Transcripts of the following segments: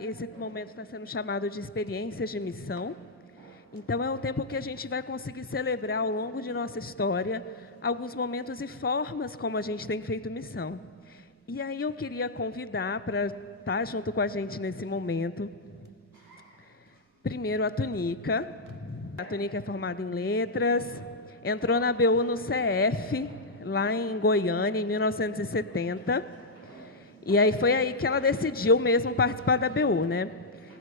Esse momento está sendo chamado de experiências de missão. Então, é um tempo que a gente vai conseguir celebrar ao longo de nossa história alguns momentos e formas como a gente tem feito missão. E aí eu queria convidar para estar junto com a gente nesse momento, primeiro a Tunica. A Tunica é formada em letras, entrou na ABU no CF, lá em Goiânia, em 1970. E aí foi aí que ela decidiu mesmo participar da ABU, né?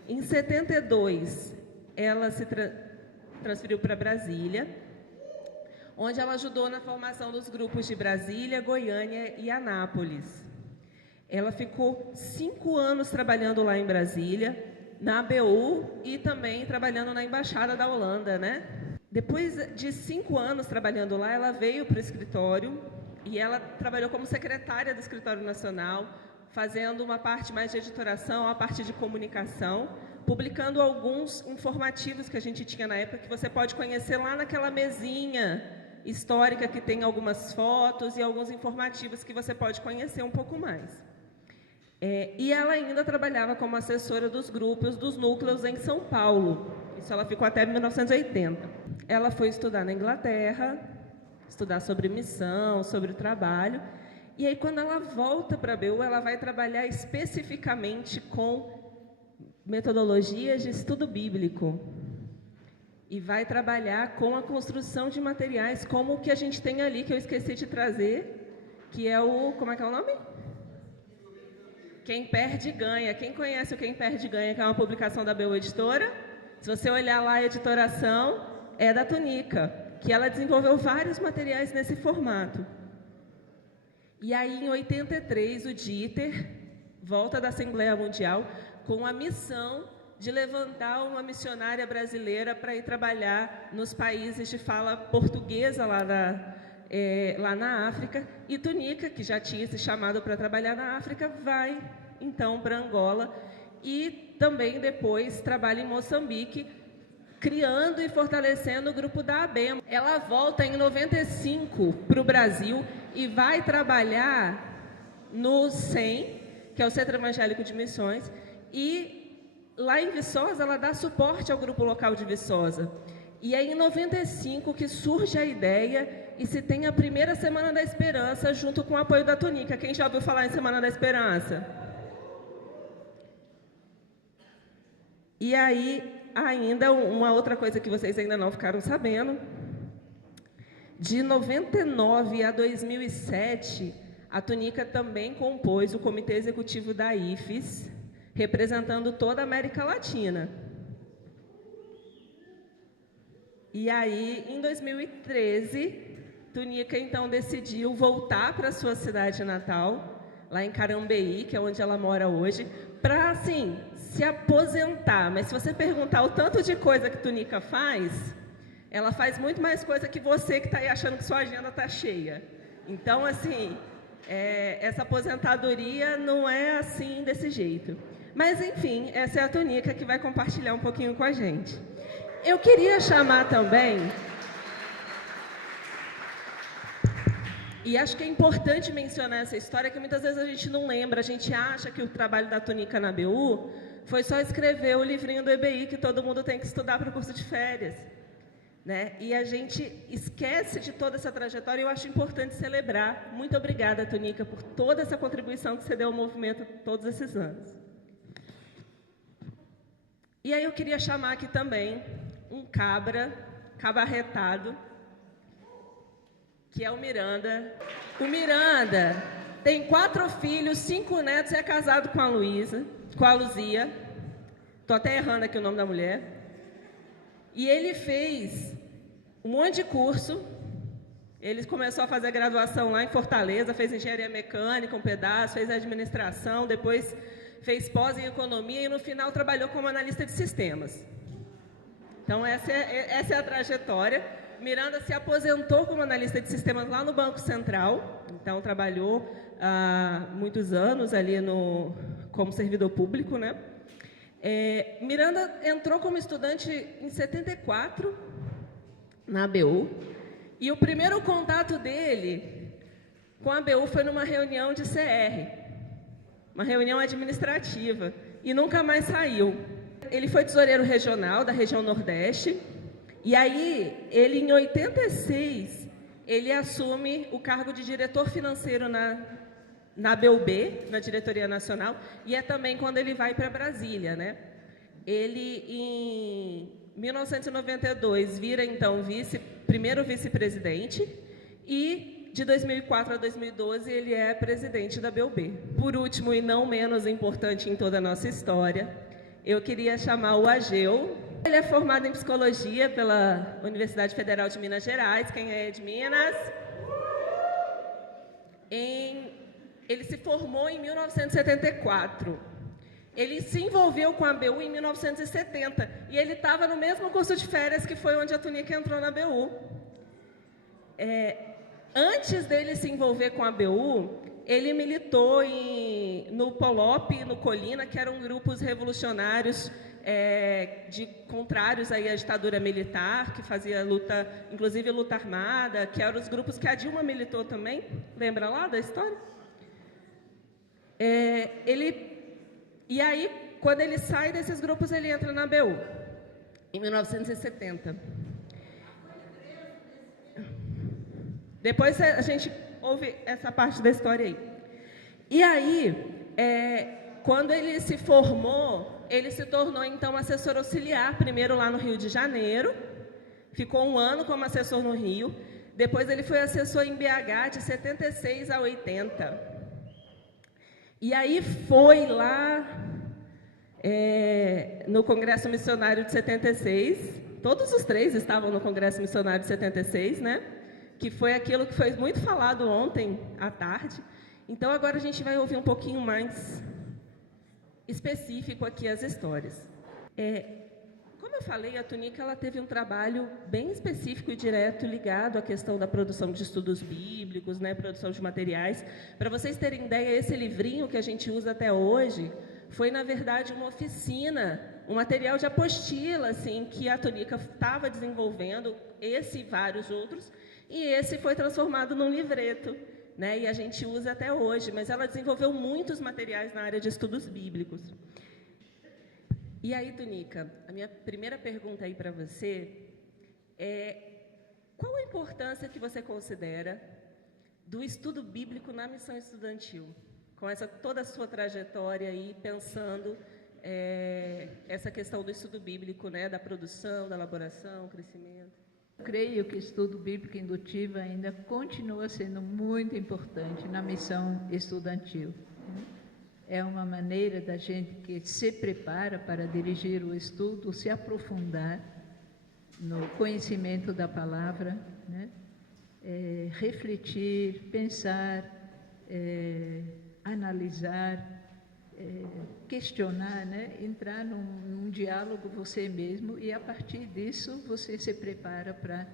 Em 72, ela se transferiu para Brasília, onde ela ajudou na formação dos grupos de Brasília, Goiânia e Anápolis. Ela ficou 5 anos trabalhando lá em Brasília, na ABU e também trabalhando na Embaixada da Holanda, né? Depois de 5 anos trabalhando lá, ela veio para o escritório e ela trabalhou como secretária do Escritório Nacional, fazendo uma parte mais de editoração, a parte de comunicação, publicando alguns informativos que a gente tinha na época, que você pode conhecer lá naquela mesinha histórica que tem algumas fotos e alguns informativos que você pode conhecer um pouco mais. E ela ainda trabalhava como assessora dos grupos, dos núcleos em São Paulo. Isso ela ficou até 1980. Ela foi estudar na Inglaterra, estudar sobre missão, sobre trabalho. E aí, quando ela volta para a ABU, ela vai trabalhar especificamente com metodologias de estudo bíblico. E vai trabalhar com a construção de materiais, como o que a gente tem ali, que eu esqueci de trazer, que é o... Como é que é o nome? Quem Perde Ganha. Quem conhece o Quem Perde Ganha, que é uma publicação da ABU Editora? Se você olhar lá a editoração, é da Tunica, que ela desenvolveu vários materiais nesse formato. E aí, em 83, o Dieter volta da Assembleia Mundial com a missão de levantar uma missionária brasileira para ir trabalhar nos países de fala portuguesa lá na África. E Tunica, que já tinha se chamado para trabalhar na África, vai, então, para Angola e também depois trabalha em Moçambique, criando e fortalecendo o grupo da ABEM. Ela volta em 95 para o Brasil e vai trabalhar no CEM, que é o Centro Evangélico de Missões, e lá em Viçosa ela dá suporte ao grupo local de Viçosa. E é em 95 que surge a ideia e se tem a primeira Semana da Esperança junto com o apoio da Tunica. Quem já ouviu falar em Semana da Esperança? E aí, ainda uma outra coisa que vocês ainda não ficaram sabendo, de 99 a 2007, a Tunica também compôs o Comitê Executivo da IFES, representando toda a América Latina. E aí, em 2013, Tunica, então, decidiu voltar para a sua cidade natal, lá em Carambeí, que é onde ela mora hoje, para, assim, se aposentar. Mas se você perguntar o tanto de coisa que Tunica faz, ela faz muito mais coisa que você que está aí achando que sua agenda está cheia. Então, assim, essa aposentadoria não é assim, desse jeito. Mas, enfim, essa é a Tunica que vai compartilhar um pouquinho com a gente. Eu queria chamar também, e acho que é importante mencionar essa história, que muitas vezes a gente não lembra, a gente acha que o trabalho da Tunica na ABU foi só escrever o livrinho do EBI que todo mundo tem que estudar para o curso de férias, né? E a gente esquece de toda essa trajetória e eu acho importante celebrar. Muito obrigada, Tunica, por toda essa contribuição que você deu ao movimento todos esses anos. E aí eu queria chamar aqui também um cabarretado, que é o Miranda. O Miranda tem 4 filhos, 5 netos e é casado com a Luzia. Estou até errando aqui o nome da mulher. E ele fez um monte de curso. Ele começou a fazer graduação lá em Fortaleza, fez engenharia mecânica, um pedaço, fez administração, depois fez pós em economia e no final trabalhou como analista de sistemas. Então essa é a trajetória. Miranda se aposentou como analista de sistemas lá no Banco Central, então trabalhou há muitos anos ali como servidor público, né? Miranda entrou como estudante em 74 na ABU e o primeiro contato dele com a ABU foi numa reunião de CR, uma reunião administrativa. e nunca mais saiu. Ele foi tesoureiro regional da região Nordeste, e aí, ele em 86, ele assume o cargo de diretor financeiro na BUB, na Diretoria Nacional, e é também quando ele vai para Brasília, né? Ele, em 1992, vira, então, primeiro vice-presidente, e de 2004 a 2012, ele é presidente da BUB. Por último, e não menos importante em toda a nossa história, eu queria chamar o Ageu. Ele é formado em Psicologia pela Universidade Federal de Minas Gerais. Quem é de Minas? Ele se formou em 1974. Ele se envolveu com a ABU em 1970. E ele estava no mesmo curso de férias que foi onde a Tunica entrou na ABU. Antes dele se envolver com a ABU, ele militou no POLOP e no Colina, que eram grupos revolucionários contrários aí à ditadura militar, que fazia luta, inclusive luta armada, que eram os grupos que a Dilma militou também. Lembra lá da história? E aí, quando ele sai desses grupos, ele entra na ABU, em 1970. Depois a gente ouve essa parte da história aí. E aí, quando ele se formou, ele se tornou, então, assessor auxiliar, primeiro lá no Rio de Janeiro, ficou 1 ano como assessor no Rio, depois ele foi assessor em BH de 76 a 80. E aí foi lá no Congresso Missionário de 76, todos os 3 estavam no Congresso Missionário de 76, né? Que foi aquilo que foi muito falado ontem à tarde. Então, agora a gente vai ouvir um pouquinho mais específico aqui as histórias. Como eu falei, a Tunica ela teve um trabalho bem específico e direto ligado à questão da produção de estudos bíblicos, né, produção de materiais. Para vocês terem ideia, esse livrinho que a gente usa até hoje foi, na verdade, uma oficina, um material de apostila, assim, que a Tunica estava desenvolvendo, esse e vários outros, e esse foi transformado num livreto, né, e a gente usa até hoje, mas ela desenvolveu muitos materiais na área de estudos bíblicos. E aí, Tunica, a minha primeira pergunta aí para você é: qual a importância que você considera do estudo bíblico na missão estudantil? Com toda a sua trajetória aí, pensando essa questão do estudo bíblico, né, da produção, da elaboração, crescimento. Creio que o estudo bíblico indutivo ainda continua sendo muito importante na missão estudantil. É uma maneira da gente que se prepara para dirigir o estudo, se aprofundar no conhecimento da palavra, né? Refletir, pensar, analisar, questionar, né? Entrar num diálogo você mesmo, e a partir disso você se prepara para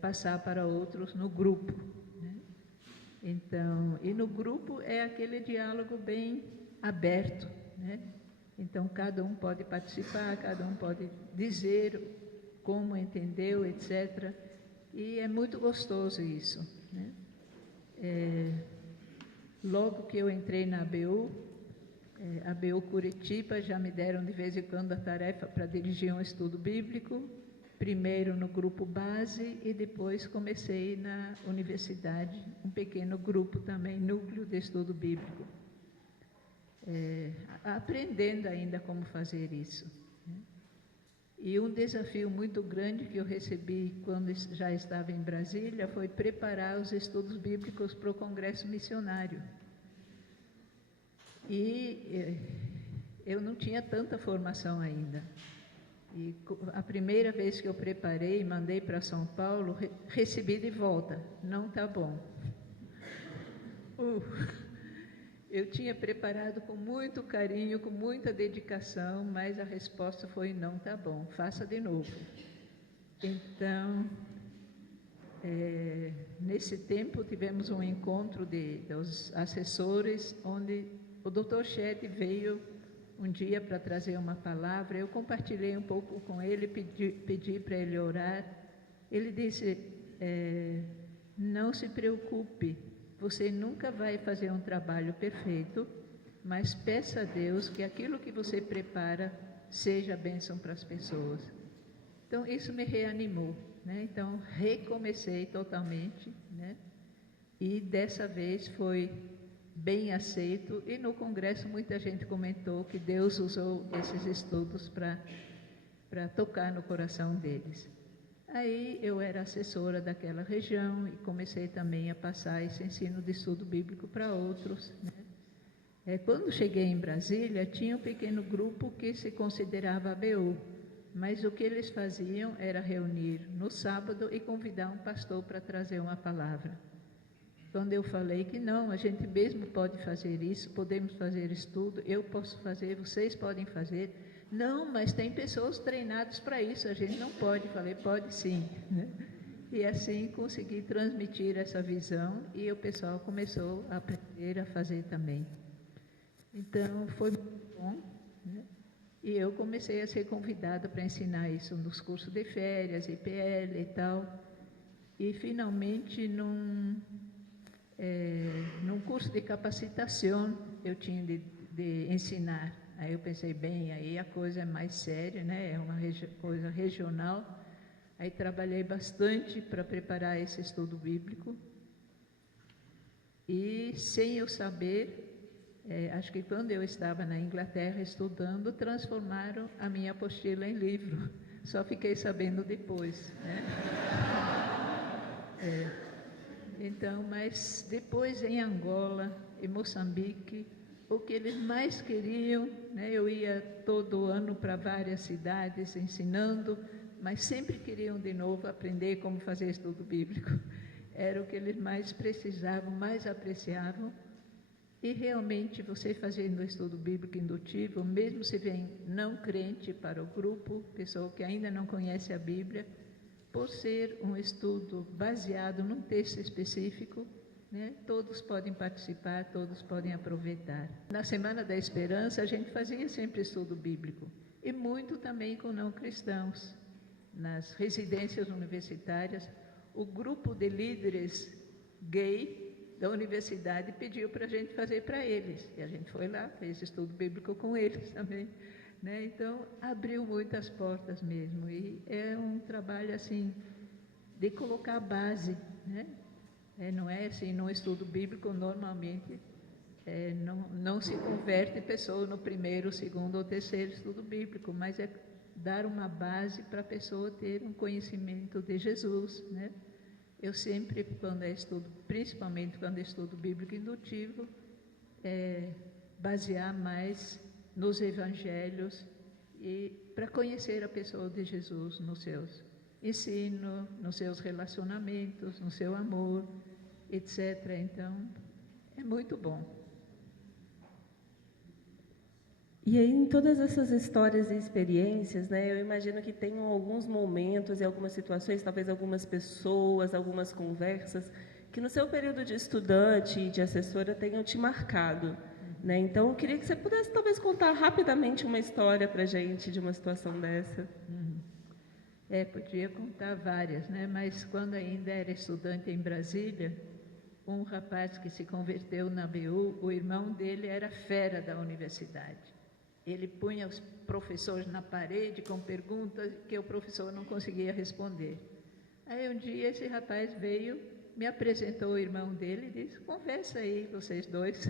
passar para outros no grupo. Então, e no grupo é aquele diálogo bem aberto, né? Então, cada um pode participar, cada um pode dizer como entendeu, etc. E é muito gostoso isso, né? Logo que eu entrei na ABU, ABU Curitiba, já me deram de vez em quando a tarefa para dirigir um estudo bíblico, primeiro no grupo base e depois comecei na universidade, um pequeno grupo também, núcleo de estudo bíblico, aprendendo ainda como fazer isso, né? E um desafio muito grande que eu recebi quando já estava em Brasília foi preparar os estudos bíblicos para o Congresso Missionário. E eu não tinha tanta formação ainda. E a primeira vez que eu preparei e mandei para São Paulo, recebi de volta: não está bom. Eu tinha preparado com muito carinho, com muita dedicação, mas a resposta foi: não está bom, faça de novo. Então, nesse tempo, tivemos um encontro dos assessores, onde o Dr. Shed veio um dia para trazer uma palavra. Eu compartilhei um pouco com ele, pedi para ele orar. Ele disse: não se preocupe, você nunca vai fazer um trabalho perfeito, mas peça a Deus que aquilo que você prepara seja bênção para as pessoas. Então, isso me reanimou, né? Então, recomecei totalmente, né? E dessa vez foi bem aceito, e no congresso muita gente comentou que Deus usou esses estudos para tocar no coração deles. Aí eu era assessora daquela região e comecei também a passar esse ensino de estudo bíblico para outros, né? Quando cheguei em Brasília, tinha um pequeno grupo que se considerava ABU, mas o que eles faziam era reunir no sábado e convidar um pastor para trazer uma palavra. Quando eu falei que não, a gente mesmo pode fazer isso, podemos fazer estudo, eu posso fazer, vocês podem fazer. Não, mas tem pessoas treinadas para isso, a gente não pode. Falei, pode sim, né? E assim consegui transmitir essa visão e o pessoal começou a aprender a fazer também. Então, foi muito bom, né? E eu comecei a ser convidada para ensinar isso nos cursos de férias, IPL e tal. E, finalmente, num curso de capacitação, eu tinha de ensinar. Aí eu pensei, bem, aí a coisa é mais séria, né? É uma coisa regional. Aí trabalhei bastante para preparar esse estudo bíblico. E, sem eu saber, acho que quando eu estava na Inglaterra estudando, transformaram a minha apostila em livro. Só fiquei sabendo depois, né? Então, mas depois em Angola, em Moçambique, o que eles mais queriam, né? Eu ia todo ano para várias cidades ensinando, mas sempre queriam de novo aprender como fazer estudo bíblico. Era o que eles mais precisavam, mais apreciavam. E realmente você fazendo o estudo bíblico indutivo, mesmo se vem não crente para o grupo, pessoa que ainda não conhece a Bíblia, por ser um estudo baseado num texto específico, né, todos podem participar, todos podem aproveitar. Na Semana da Esperança, a gente fazia sempre estudo bíblico, e muito também com não cristãos. Nas residências universitárias, o grupo de líderes gay da universidade pediu para a gente fazer para eles, e a gente foi lá, fez estudo bíblico com eles também, né? Então, abriu muitas portas mesmo, e é um trabalho assim, de colocar a base, né? Não é assim, no estudo bíblico, normalmente, não se converte pessoa no primeiro, segundo ou terceiro estudo bíblico, mas é dar uma base para a pessoa ter um conhecimento de Jesus, né? Eu sempre, quando estudo, principalmente quando estudo bíblico indutivo, basear mais nos evangelhos e para conhecer a pessoa de Jesus nos seus ensinos, nos seus relacionamentos, no seu amor, etc. Então, é muito bom. E aí, em todas essas histórias e experiências, né, eu imagino que tenham alguns momentos e algumas situações, talvez algumas pessoas, algumas conversas, que no seu período de estudante e de assessora tenham te marcado, né? Então, eu queria que você pudesse, talvez, contar rapidamente uma história para a gente de uma situação dessa. Podia contar várias, né? Mas quando ainda era estudante em Brasília, um rapaz que se converteu na ABU, o irmão dele era fera da universidade. Ele punha os professores na parede com perguntas que o professor não conseguia responder. Aí um dia esse rapaz veio, me apresentou o irmão dele e disse, conversa aí, vocês dois.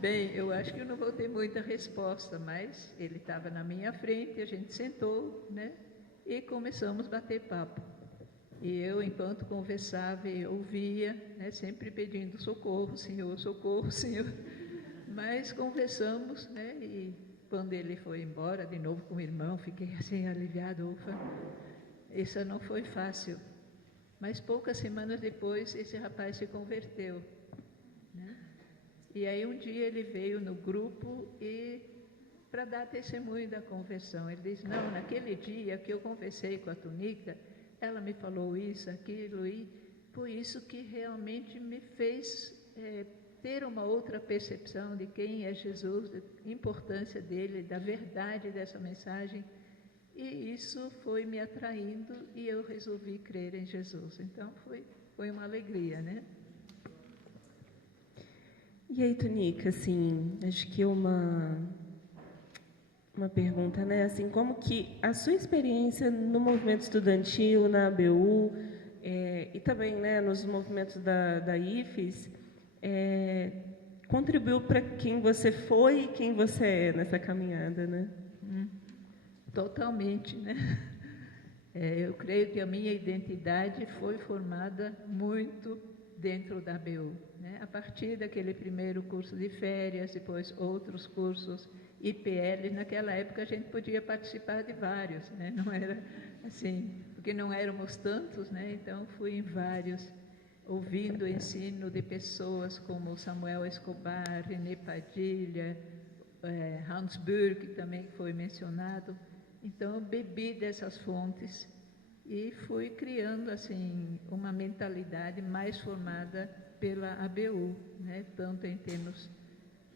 Bem, eu acho que eu não vou ter muita resposta, mas ele estava na minha frente, a gente sentou, né? E começamos a bater papo. E eu, enquanto conversava, eu ouvia, né, sempre pedindo socorro, Senhor. Mas conversamos, né, e quando ele foi embora, de novo com o irmão, fiquei assim aliviada, ufa, isso não foi fácil. Mas poucas semanas depois, esse rapaz se converteu, né? E aí um dia ele veio no grupo e para dar testemunho da conversão. Ele disse, não, naquele dia que eu conversei com a Tunica, ela me falou isso, aquilo, e foi isso que realmente me fez ter uma outra percepção de quem é Jesus, da importância dele, da verdade dessa mensagem, e isso foi me atraindo e eu resolvi crer em Jesus. Então foi uma alegria, né? E aí, Tunica, assim, acho que uma pergunta, né? Assim, como que a sua experiência no movimento estudantil, na ABU, e também, né, nos movimentos da IFES, contribuiu para quem você foi e quem você é nessa caminhada, né? Totalmente, né? Eu creio que a minha identidade foi formada muito dentro da ABU, né? A partir daquele primeiro curso de férias, depois outros cursos IPL. Naquela época a gente podia participar de vários, né? Não era assim, porque não éramos tantos, né? Então fui em vários, ouvindo o ensino de pessoas como Samuel Escobar, René Padilha, Hans Burke também foi mencionado. Então eu bebi dessas fontes e fui criando assim uma mentalidade mais formada pela ABU, né? Tanto em termos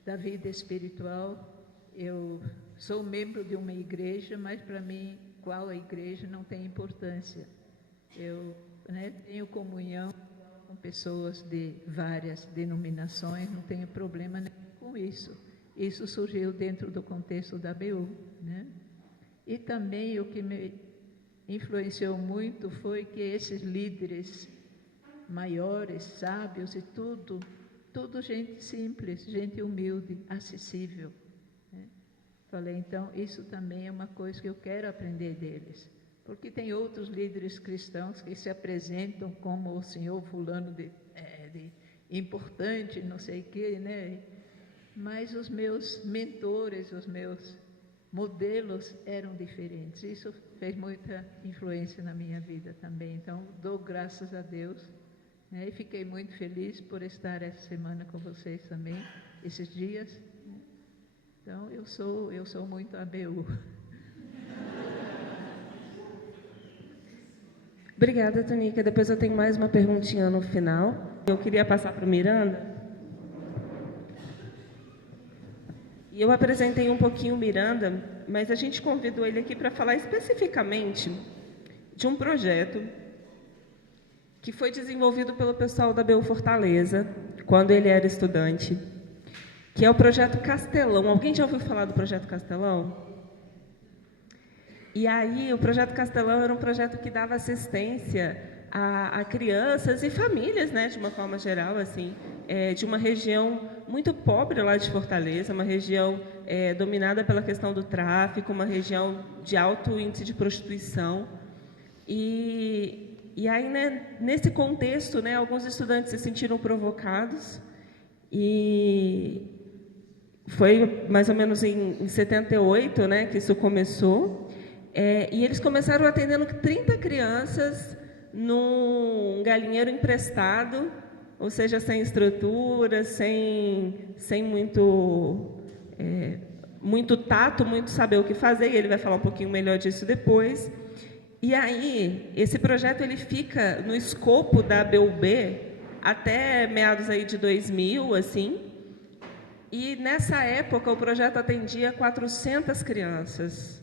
da vida espiritual. Eu sou membro de uma igreja, mas para mim qual a igreja não tem importância. Eu, né, tenho comunhão com pessoas de várias denominações, não tenho problema nenhum com isso. Isso surgiu dentro do contexto da ABU, né? E também o que me influenciou muito foi que esses líderes maiores, sábios e tudo gente simples, gente humilde, acessível, né? Falei, então, isso também é uma coisa que eu quero aprender deles. Porque tem outros líderes cristãos que se apresentam como o senhor fulano de importante, não sei o quê, né? Mas os meus mentores, os meus modelos eram diferentes. Isso fez muita influência na minha vida também. Então, dou graças a Deus, né? E fiquei muito feliz por estar essa semana com vocês também, esses dias. Então, eu sou muito ABU. Obrigada, Tunica. Depois eu tenho mais uma perguntinha no final. Eu queria passar para o Miranda. E eu apresentei um pouquinho o Miranda, mas a gente convidou ele aqui para falar especificamente de um projeto que foi desenvolvido pelo pessoal da ABU Fortaleza, quando ele era estudante, que é o Projeto Castelão. Alguém já ouviu falar do Projeto Castelão? E aí, o Projeto Castelão era um projeto que dava assistência a crianças e famílias, né, de uma forma geral, assim, de uma região muito pobre lá de Fortaleza, uma região dominada pela questão do tráfico, uma região de alto índice de prostituição. E aí, né, nesse contexto, né, alguns estudantes se sentiram provocados e foi mais ou menos em 78, né, que isso começou. E eles começaram atendendo 30 crianças num galinheiro emprestado, ou seja, sem estrutura, sem muito tato, muito saber o que fazer, e ele vai falar um pouquinho melhor disso depois. E aí, esse projeto ele fica no escopo da ABUB até meados aí de 2000, assim, e nessa época o projeto atendia 400 crianças.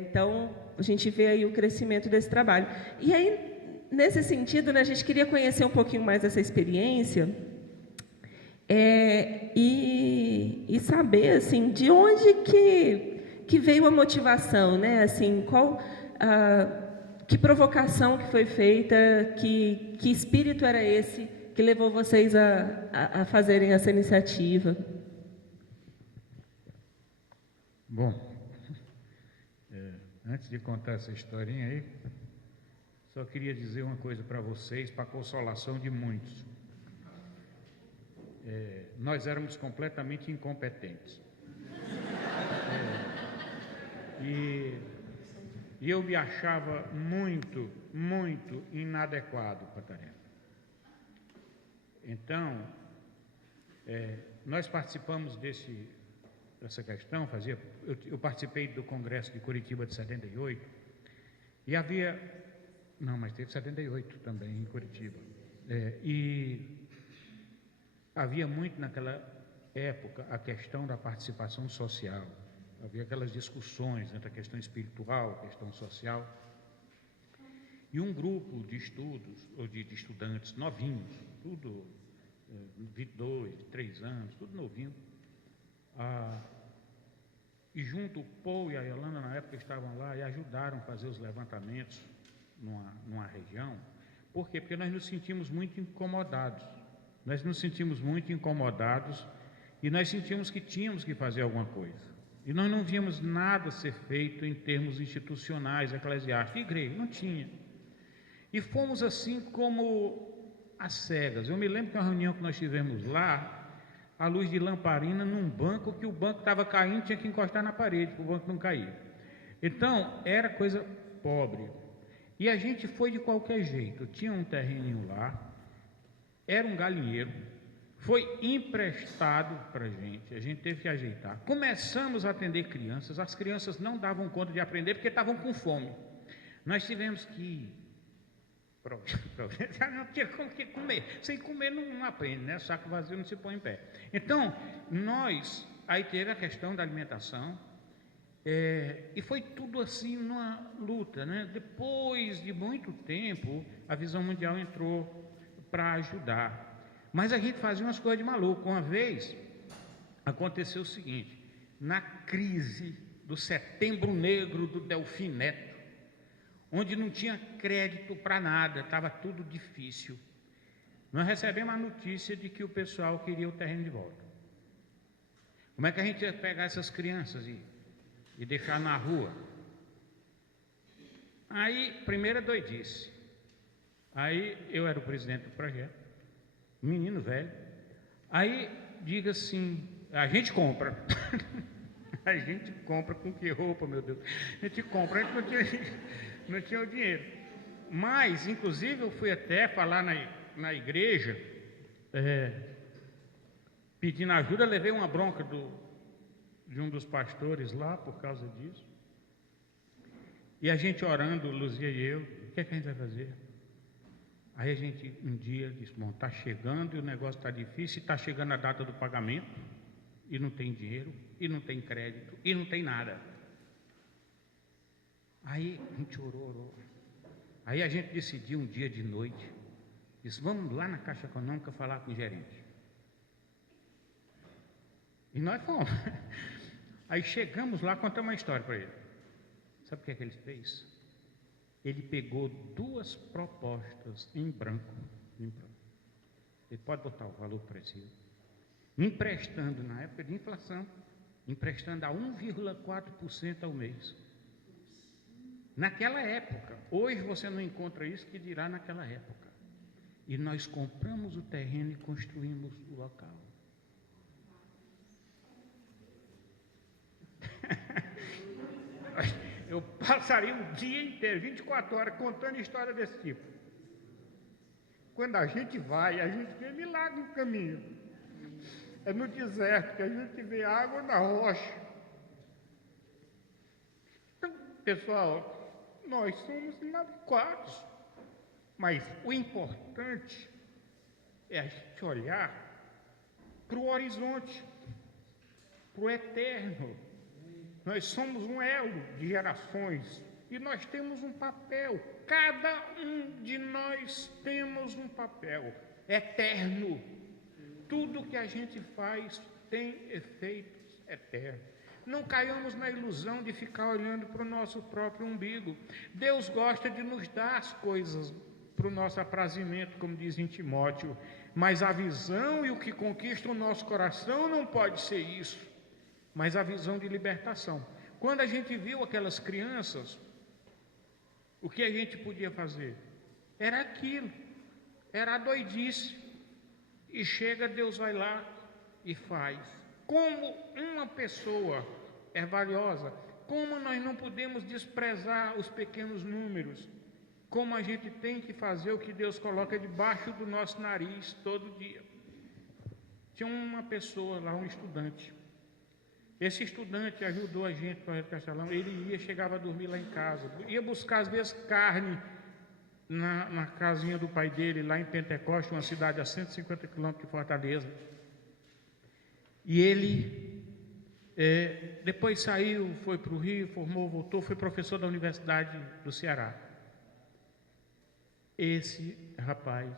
Então, a gente vê aí o crescimento desse trabalho. E aí, nesse sentido, né, a gente queria conhecer um pouquinho mais dessa experiência e saber, assim, de onde que veio a motivação, né? Assim, que provocação que foi feita, que espírito era esse que levou vocês a fazerem essa iniciativa? Bom, antes de contar essa historinha aí, só queria dizer uma coisa para vocês, para a consolação de muitos. Nós éramos completamente incompetentes. E eu me achava muito, muito inadequado para a tarefa. Então, nós participamos dessa questão, eu participei do Congresso de Curitiba de 78, e mas teve 78 também em Curitiba, e havia muito naquela época a questão da participação social, havia aquelas discussões entre a questão espiritual, a questão social, e um grupo de estudos, ou de estudantes novinhos, tudo de 2, de 3 anos, tudo novinho. E junto o Paul e a Yolanda, na época, estavam lá e ajudaram a fazer os levantamentos numa região. Por quê? Porque nós nos sentimos muito incomodados. Nós nos sentimos muito incomodados e nós sentimos que tínhamos que fazer alguma coisa. E nós não víamos nada ser feito em termos institucionais, eclesiásticos. Igreja, não tinha. E fomos assim como às cegas. Eu me lembro que uma reunião que nós tivemos lá, a luz de lamparina num banco, que o banco estava caindo, tinha que encostar na parede, para o banco não cair. Então, era coisa pobre. E a gente foi de qualquer jeito. Tinha um terreninho lá, era um galinheiro, foi emprestado para a gente teve que ajeitar. Começamos a atender crianças, as crianças não davam conta de aprender porque estavam com fome. Nós tivemos que não tinha como que comer. Sem comer não aprende, né? Saco vazio não se põe em pé. Então, aí teve a questão da alimentação, e foi tudo assim numa luta, né? Depois de muito tempo, a Visão Mundial entrou para ajudar. Mas a gente fazia umas coisas de maluco. Uma vez, aconteceu o seguinte, na crise do Setembro Negro do Delfim Neto, onde não tinha crédito para nada, estava tudo difícil. Nós recebemos a notícia de que o pessoal queria o terreno de volta. Como é que a gente ia pegar essas crianças e deixar na rua? Aí, primeira doidice. Aí, eu era o presidente do projeto, menino velho. Aí, diga assim, a gente compra. A gente compra com que roupa, meu Deus? A gente compra, a gente não tinha o dinheiro. Mas, inclusive, eu fui até falar na igreja, pedindo ajuda, levei uma bronca de um dos pastores lá por causa disso. E a gente orando, Luzia e eu, o que é que a gente vai fazer? Aí a gente um dia disse, bom, está chegando e o negócio está difícil, está chegando a data do pagamento, e não tem dinheiro, e não tem crédito, e não tem nada. Aí a gente orou. Aí a gente decidiu um dia de noite, disse, vamos lá na Caixa Econômica falar com o gerente. E nós fomos. Aí chegamos lá, contamos uma história para ele. Sabe o que é que ele fez? Ele pegou 2 propostas em branco. Ele pode botar o valor preciso. Emprestando, na época de inflação, emprestando a 1,4% ao mês. Naquela época. Hoje você não encontra isso, que dirá naquela época. E nós compramos o terreno e construímos o local. Eu passaria um dia inteiro, 24 horas, contando história desse tipo. Quando a gente vai, a gente vê milagre no caminho. É no deserto que a gente vê água na rocha. Então, pessoal, nós somos inadequados. Mas o importante é a gente olhar para o horizonte, para o eterno. Nós somos um elo de gerações e nós temos um papel. Cada um de nós temos um papel eterno. Tudo que a gente faz tem efeitos eternos. Não caiamos na ilusão de ficar olhando para o nosso próprio umbigo. Deus gosta de nos dar as coisas para o nosso aprazimento, como diz em Timóteo, mas a visão e o que conquista o nosso coração não pode ser isso, mas a visão de libertação. Quando a gente viu aquelas crianças, o que a gente podia fazer? Era aquilo, era a doidice. E chega, Deus vai lá e faz. Como uma pessoa é valiosa, como nós não podemos desprezar os pequenos números, como a gente tem que fazer o que Deus coloca debaixo do nosso nariz todo dia. Tinha uma pessoa lá, um estudante. Esse estudante ajudou a gente para o Castelão. Ele chegava a dormir lá em casa, ia buscar às vezes carne na casinha do pai dele, lá em Pentecoste, uma cidade a 150 quilômetros de Fortaleza. E ele depois saiu, foi para o Rio, formou, voltou, foi professor da Universidade do Ceará. Esse rapaz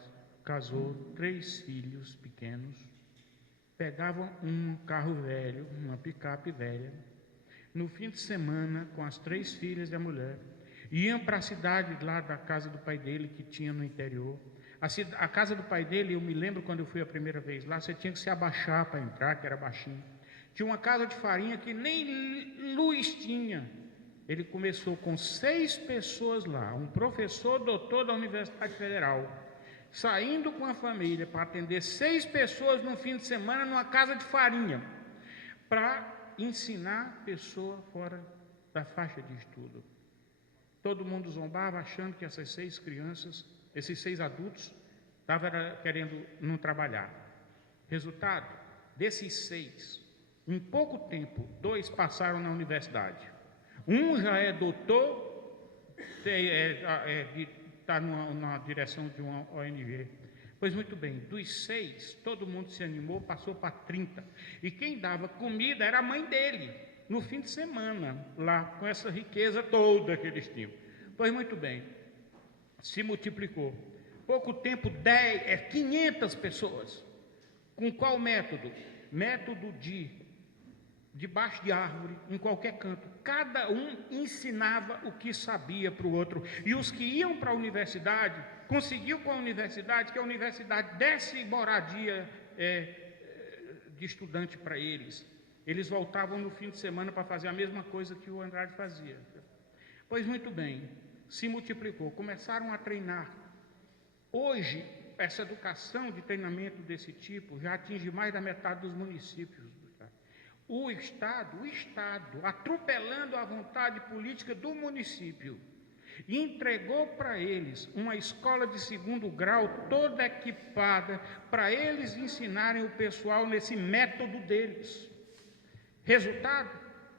casou, 3 filhos pequenos, pegavam um carro velho, uma picape velha, no fim de semana, com as 3 filhas e a mulher, iam para a cidade lá da casa do pai dele, que tinha no interior. A casa do pai dele, eu me lembro quando eu fui a primeira vez lá, você tinha que se abaixar para entrar, que era baixinho. Tinha uma casa de farinha que nem luz tinha. Ele começou com 6 pessoas lá, um professor doutor da Universidade Federal, saindo com a família para atender 6 pessoas no fim de semana numa casa de farinha, para ensinar pessoa fora da faixa de estudo. Todo mundo zombava, achando que essas 6 crianças, esses 6 adultos, estavam querendo não trabalhar. Resultado, desses 6, em pouco tempo, 2 passaram na universidade. Um já é doutor, está na direção de uma ONG. Pois muito bem, dos 6, todo mundo se animou, passou para 30. E quem dava comida era a mãe dele, no fim de semana, lá, com essa riqueza toda que eles tinham. Pois muito bem, se multiplicou. Pouco tempo, 500 pessoas. Com qual método? Método debaixo de árvore, em qualquer canto. Cada um ensinava o que sabia para o outro. E os que iam para a universidade, conseguiu com a universidade, que a universidade desse moradia de estudante para eles. Eles voltavam no fim de semana para fazer a mesma coisa que o Andrade fazia. Pois muito bem, se multiplicou, começaram a treinar. Hoje, essa educação de treinamento desse tipo já atinge mais da metade dos municípios. O Estado, atropelando a vontade política do município, entregou para eles uma escola de 2º grau toda equipada para eles ensinarem o pessoal nesse método deles. Resultado,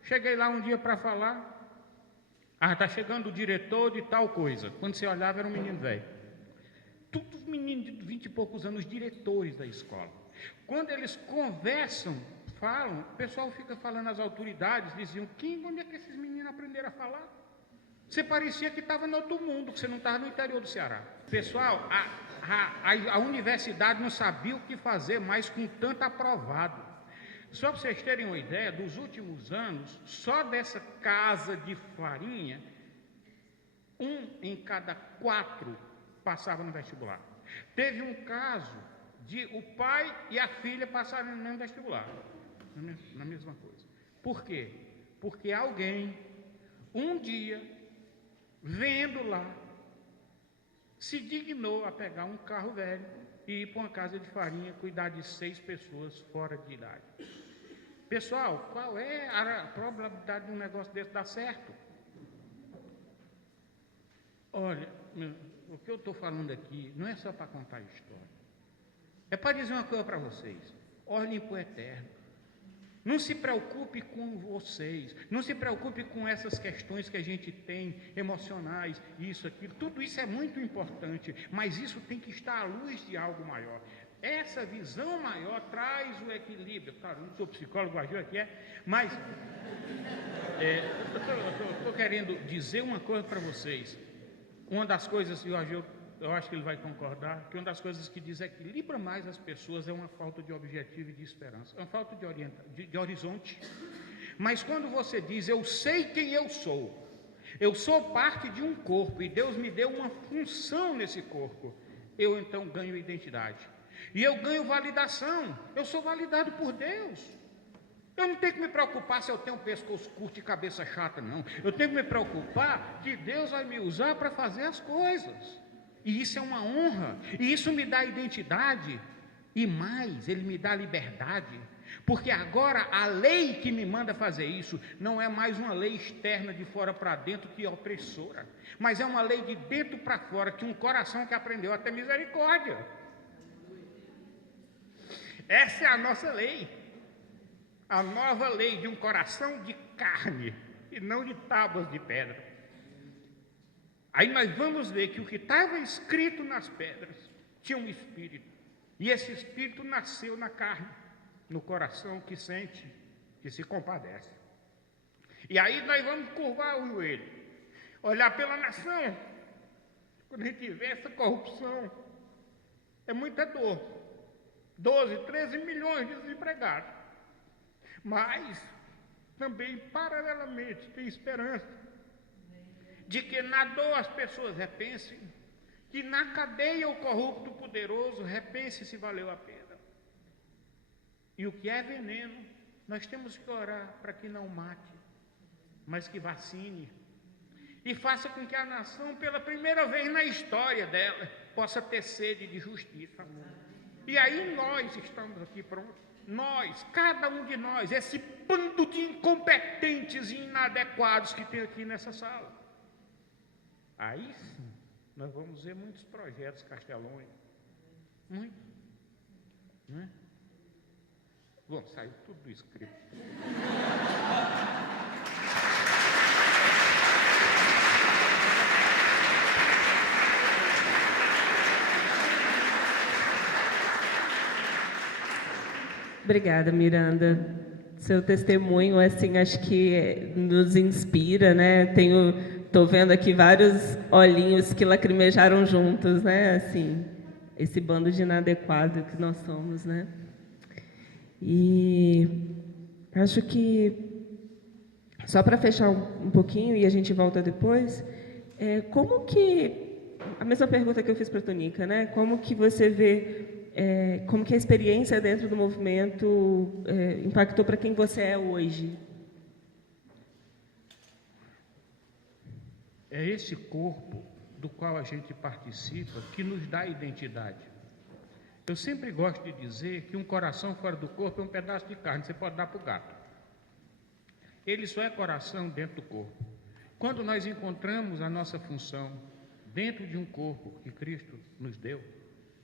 cheguei lá um dia para falar, está chegando o diretor de tal coisa. Quando você olhava, era um menino velho. Todos meninos de 20 e poucos anos, diretores da escola. Quando eles conversam, falam, o pessoal fica falando às autoridades, diziam, onde é que esses meninos aprenderam a falar? Você parecia que estava no outro mundo, que você não estava no interior do Ceará. Pessoal, a universidade não sabia o que fazer mais com tanto aprovado. Só para vocês terem uma ideia, dos últimos anos, só dessa casa de farinha, 1 em cada 4 passava no vestibular. Teve um caso de o pai e a filha passarem no mesmo vestibular, na mesma coisa. Por quê? Porque alguém, um dia, vendo lá, se dignou a pegar um carro velho e ir para uma casa de farinha, cuidar de 6 pessoas fora de idade. Pessoal, qual é a probabilidade de um negócio desse dar certo? Olha, o que eu estou falando aqui não é só para contar a história. É para dizer uma coisa para vocês. Olhem para o eterno. Não se preocupe com vocês. Não se preocupe com essas questões que a gente tem, emocionais, isso, aquilo. Tudo isso é muito importante, mas isso tem que estar à luz de algo maior. Essa visão maior traz o equilíbrio. Claro, não sou psicólogo, o Agil aqui mas eu estou querendo dizer uma coisa para vocês. Uma das coisas, e o Agil, eu acho que ele vai concordar, que uma das coisas que desequilibra mais as pessoas é uma falta de objetivo e de esperança, é uma falta de horizonte. Mas quando você diz, eu sei quem eu sou parte de um corpo, e Deus me deu uma função nesse corpo, eu então ganho identidade. E eu ganho validação, eu sou validado por Deus. Eu não tenho que me preocupar se eu tenho um pescoço curto e cabeça chata, não. Eu tenho que me preocupar que Deus vai me usar para fazer as coisas. E isso é uma honra, e isso me dá identidade, e mais, Ele me dá liberdade, porque agora a lei que me manda fazer isso não é mais uma lei externa de fora para dentro que é opressora, mas é uma lei de dentro para fora, que um coração que aprendeu a ter misericórdia. Essa é a nossa lei, a nova lei de um coração de carne e não de tábuas de pedra. Aí nós vamos ver que o que estava escrito nas pedras tinha um espírito, e esse espírito nasceu na carne, no coração que sente, que se compadece. E aí nós vamos curvar o joelho, olhar pela nação. Quando a gente vê essa corrupção, É muita dor. 12, 13 milhões de desempregados. Mas também, paralelamente, tem esperança de que na dor as pessoas repensem, que na cadeia o corrupto poderoso repense se valeu a pena. E o que é veneno, nós temos que orar para que não mate, mas que vacine e faça com que a nação, pela primeira vez na história dela, possa ter sede de justiça. E aí nós estamos aqui prontos, nós, cada um de nós, esse bando de incompetentes e inadequados que tem aqui nessa sala. Aí sim, nós vamos ver muitos projetos castelões, muitos, não é? Bom, saiu tudo do script. Obrigada, Miranda. Seu testemunho, assim, acho que nos inspira, né? Estou vendo aqui vários olhinhos que lacrimejaram juntos, né? Assim, esse bando de inadequado que nós somos, né? E acho que, só para fechar um pouquinho e a gente volta depois, como que, a mesma pergunta que eu fiz para a Tonica, né? Como que você vê, como que a experiência dentro do movimento impactou para quem você é hoje? É esse corpo do qual a gente participa que nos dá identidade. Eu sempre gosto de dizer que um coração fora do corpo é um pedaço de carne, você pode dar para o gato. Ele só é coração dentro do corpo. Quando nós encontramos a nossa função dentro de um corpo que Cristo nos deu,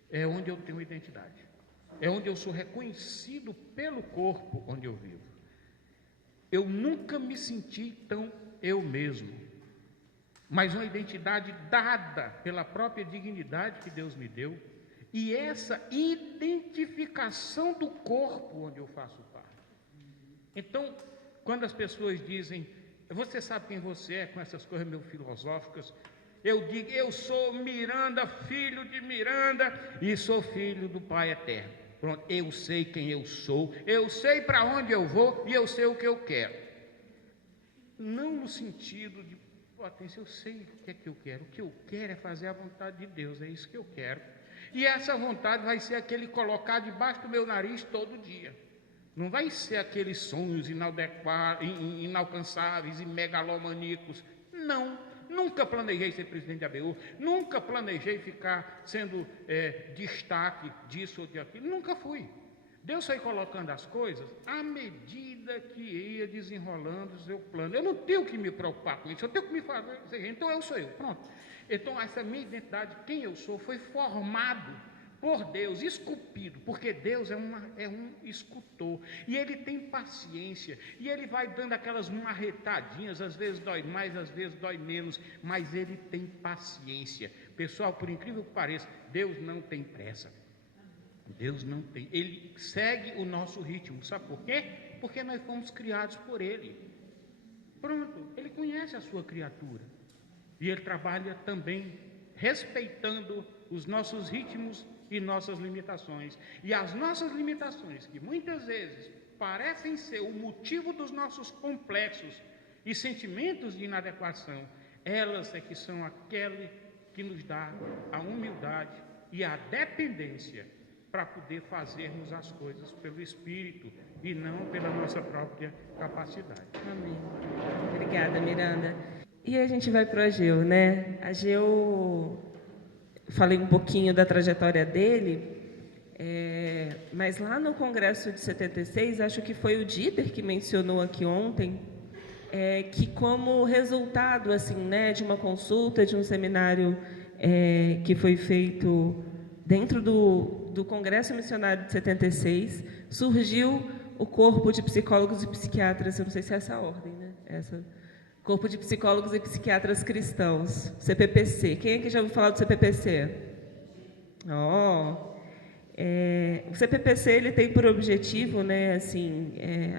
é onde eu tenho identidade. É onde eu sou reconhecido pelo corpo onde eu vivo. Eu nunca me senti tão eu mesmo, mas uma identidade dada pela própria dignidade que Deus me deu, e essa identificação do corpo onde eu faço parte. Então, quando as pessoas dizem, você sabe quem você é, com essas coisas meio filosóficas, eu digo, eu sou Miranda, filho de Miranda, e sou filho do Pai Eterno. Pronto, eu sei quem eu sou, eu sei para onde eu vou e eu sei o que eu quero. Não no sentido de potência, eu sei o que é que eu quero. O que eu quero é fazer a vontade de Deus, é isso que eu quero. E essa vontade vai ser aquele colocar debaixo do meu nariz todo dia. Não vai ser aqueles sonhos inalcançáveis e megalomaníacos. Não, nunca planejei ser presidente da ABU, nunca planejei ficar sendo destaque disso ou de aquilo, nunca fui. Deus foi colocando as coisas à medida que ia desenrolando o seu plano. Eu não tenho que me preocupar com isso, eu tenho que me fazer, então eu sou eu, pronto. Então essa minha identidade, quem eu sou, foi formado por Deus, esculpido, porque Deus é um escultor, e Ele tem paciência, e Ele vai dando aquelas marretadinhas, às vezes dói mais, às vezes dói menos, mas Ele tem paciência. Pessoal, por incrível que pareça, Deus não tem pressa. Deus não tem, Ele segue o nosso ritmo, sabe por quê? Porque nós fomos criados por Ele. Pronto, Ele conhece a sua criatura, e Ele trabalha também respeitando os nossos ritmos e nossas limitações. E as nossas limitações, que muitas vezes parecem ser o motivo dos nossos complexos e sentimentos de inadequação, elas é que são aquele que nos dá a humildade e a dependência para poder fazermos as coisas pelo Espírito e não pela nossa própria capacidade. Amém. Obrigada, Miranda. E a gente vai para o Ageu, né? Ageu, falei um pouquinho da trajetória dele, mas lá no Congresso de 76, acho que foi o Dider que mencionou aqui ontem, que como resultado assim, né, de uma consulta, de um seminário que foi feito dentro do Congresso Missionário de 76, surgiu o Corpo de Psicólogos e Psiquiatras, eu não sei se é essa a ordem, né? Corpo de Psicólogos e Psiquiatras Cristãos, CPPC. Quem é que já ouviu falar do CPPC? O CPPC ele tem por objetivo, né, assim,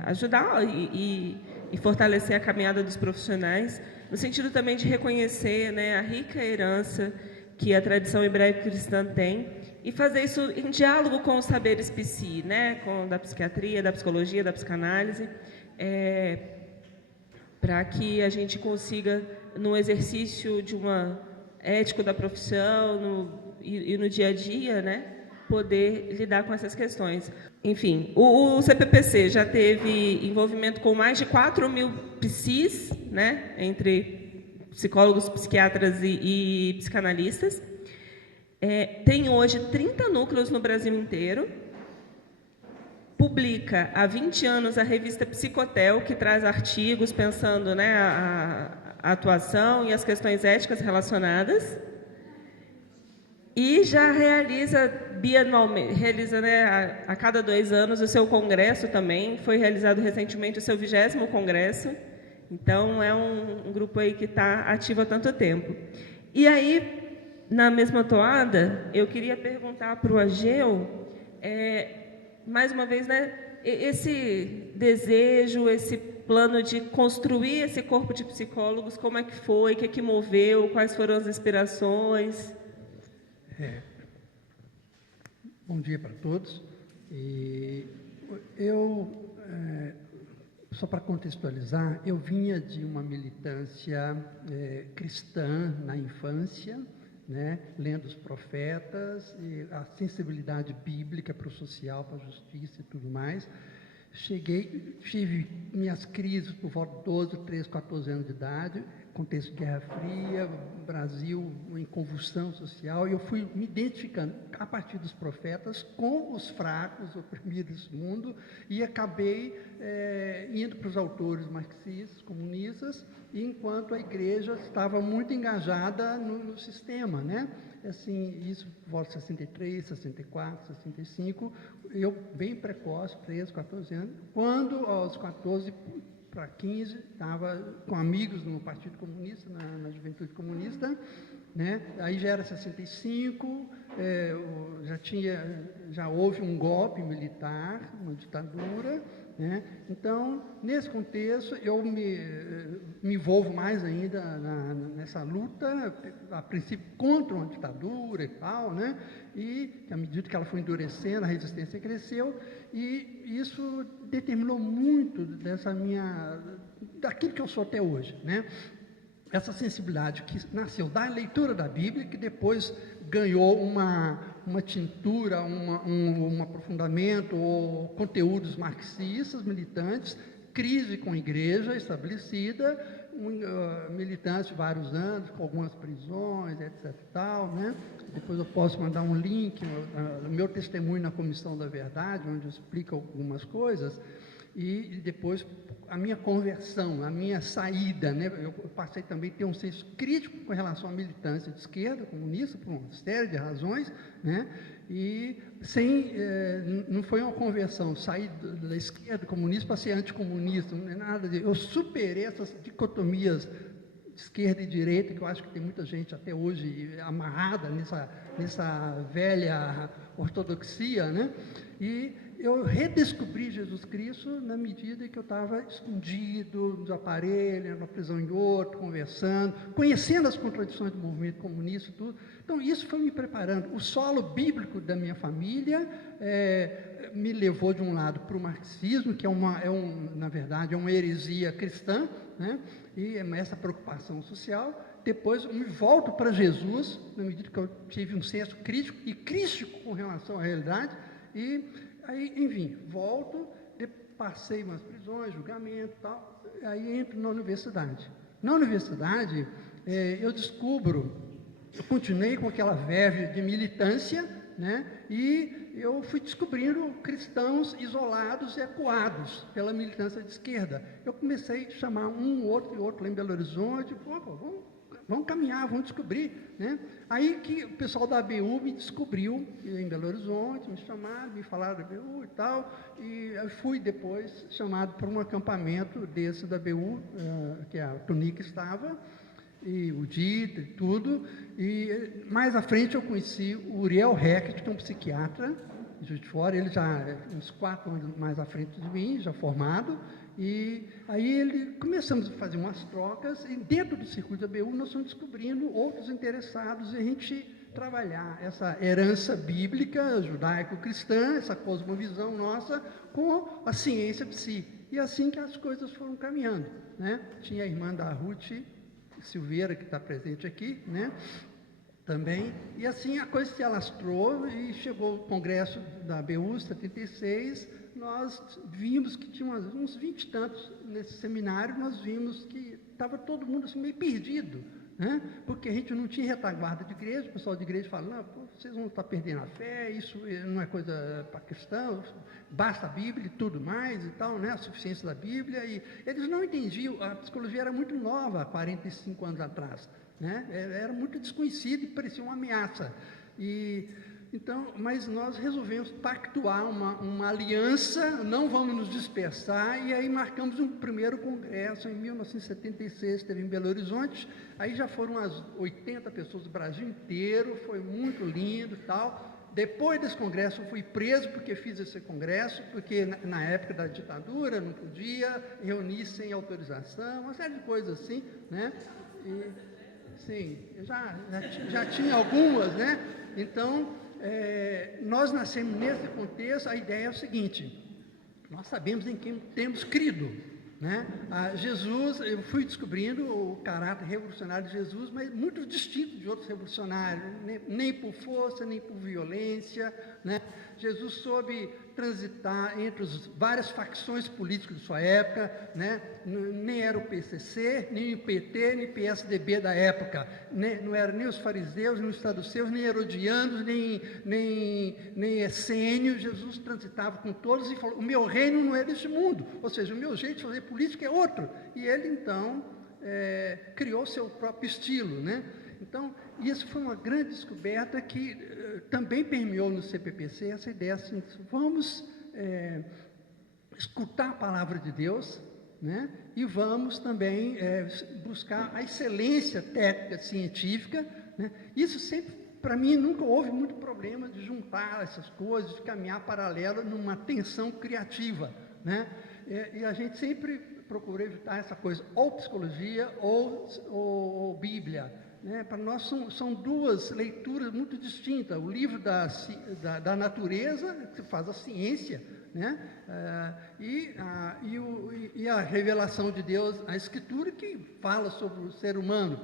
ajudar e fortalecer a caminhada dos profissionais, no sentido também de reconhecer, né, a rica herança que a tradição hebraico-cristã tem e fazer isso em diálogo com os saberes psi, né, com da psiquiatria, da psicologia, da psicanálise, para que a gente consiga, no exercício de uma ético da profissão e no dia a dia, né, poder lidar com essas questões. Enfim, o CPPC já teve envolvimento com mais de 4.000 psis, né, entre psicólogos, psiquiatras e psicanalistas. Tem hoje 30 núcleos no Brasil inteiro. Publica há 20 anos a revista Psicotel, que traz artigos pensando, né, a atuação e as questões éticas relacionadas. E já realiza bianualmente, né, a cada 2 anos o seu congresso também. Foi realizado recentemente o seu 20º congresso. Então, é um grupo aí que está ativo há tanto tempo. E aí, na mesma toada, eu queria perguntar para o Ageu, mais uma vez, né, esse desejo, esse plano de construir esse corpo de psicólogos, como é que foi, o que moveu, quais foram as inspirações? Bom dia para todos. Só para contextualizar, eu vinha de uma militância cristã na infância, né, lendo os profetas, e a sensibilidade bíblica para o social, para a justiça e tudo mais. Tive minhas crises por volta de 12, 13, 14 anos de idade, contexto de Guerra Fria, Brasil em convulsão social, e eu fui me identificando a partir dos profetas com os fracos, oprimidos do mundo, e acabei indo para os autores marxistas, comunistas, enquanto a igreja estava muito engajada no sistema, né? Assim, isso por volta de 63, 64, 65, eu bem precoce, 13, 14 anos, quando aos 14 para 15, estava com amigos no Partido Comunista, na Juventude Comunista, né? Aí já era 65, já houve um golpe militar, uma ditadura, né? Então, nesse contexto, eu me envolvo mais ainda nessa luta, a princípio contra uma ditadura e tal, né? E, à medida que ela foi endurecendo, a resistência cresceu, e isso determinou muito daquilo que eu sou até hoje, né? Essa sensibilidade que nasceu da leitura da Bíblia, que depois ganhou uma tintura, um aprofundamento, ou conteúdos marxistas, militantes, crise com a igreja estabelecida, militância de vários anos, com algumas prisões, etc. Tal, né? Depois eu posso mandar um link, o meu testemunho na Comissão da Verdade, onde eu explico algumas coisas, e depois a minha conversão, a minha saída, né? Eu passei também a ter um senso crítico com relação à militância de esquerda, comunista, por uma série de razões, né? E não foi uma conversão, sair da esquerda comunista para ser anticomunista, não é nada disso. Eu superei essas dicotomias de esquerda e direita, que eu acho que tem muita gente até hoje amarrada nessa velha ortodoxia, né? E eu redescobri Jesus Cristo na medida em que eu estava escondido nos aparelhos, numa prisão em outro, conversando, conhecendo as contradições do movimento comunista e tudo. Então, isso foi me preparando. O solo bíblico da minha família me levou, de um lado, para o marxismo, que na verdade, é uma heresia cristã, né? E essa preocupação social. Depois, eu me volto para Jesus, na medida que eu tive um senso crítico e crítico com relação à realidade, e aí, enfim, volto, passei umas prisões, julgamento e tal, aí entro na universidade. Na universidade, eu continuei com aquela verve de militância, né? E eu fui descobrindo cristãos isolados e acuados pela militância de esquerda. Eu comecei a chamar um, outro e outro lá em Belo Horizonte, vamos caminhar, vamos descobrir, né? Aí que o pessoal da ABU me descobriu em Belo Horizonte, me chamaram, me falaram da ABU e tal, e eu fui depois chamado para um acampamento desse da ABU, que a Tunica estava, e o Dito e tudo, e mais à frente eu conheci o Uriel Hecht, que é um psiquiatra de Juiz de Fora, ele já uns 4 anos mais à frente de mim, já formado, e aí começamos a fazer umas trocas, e dentro do circuito da ABU nós estamos descobrindo outros interessados, e a gente trabalhar essa herança bíblica, judaico-cristã, essa cosmovisão nossa, com a ciência de si. E assim que as coisas foram caminhando, né? Tinha a irmã da Ruth Silveira, que está presente aqui, né? Também, e assim a coisa se alastrou e chegou o congresso da ABU 76, nós vimos que tinha uns 20 e tantos nesse seminário, nós vimos que estava todo mundo assim, meio perdido, né? Porque a gente não tinha retaguarda de igreja, o pessoal de igreja fala, não, pô, vocês vão estar perdendo a fé, isso não é coisa para cristão, basta a Bíblia e tudo mais e tal, né? A suficiência da Bíblia, e eles não entendiam, a psicologia era muito nova há 45 anos atrás, né? Era muito desconhecido e parecia uma ameaça. Então, mas nós resolvemos pactuar uma aliança, não vamos nos dispersar, e aí marcamos um primeiro congresso em 1976, teve em Belo Horizonte, aí já foram umas 80 pessoas do Brasil inteiro, foi muito lindo e tal. Depois desse congresso eu fui preso porque fiz esse congresso, porque na época da ditadura não podia reunir sem autorização, uma série de coisas assim, né? Sim, já tinha algumas, né? Então, nós nascemos nesse contexto, a ideia é o seguinte, nós sabemos em quem temos crido, né? Jesus, eu fui descobrindo o caráter revolucionário de Jesus, mas muito distinto de outros revolucionários, nem por força, nem por violência, né? Jesus soube transitar entre as várias facções políticas de sua época, né? Nem era o PCC, nem o PT, nem o PSDB da época, não era nem os fariseus, nem os saduceus, nem herodianos, nem essênios. Jesus transitava com todos e falou, o meu reino não é deste mundo, ou seja, o meu jeito de fazer política é outro, e ele então criou seu próprio estilo, né? Então, isso foi uma grande descoberta que também permeou no CPPC, essa ideia assim, vamos escutar a palavra de Deus, né? E vamos também buscar a excelência técnica, científica, né? Isso sempre, para mim, nunca houve muito problema de juntar essas coisas, de caminhar paralelo numa tensão criativa, né? E a gente sempre procurou evitar essa coisa, ou psicologia ou Bíblia, né? Para nós são duas leituras muito distintas. O livro da natureza, que faz a ciência, né? E a revelação de Deus, a Escritura, que fala sobre o ser humano.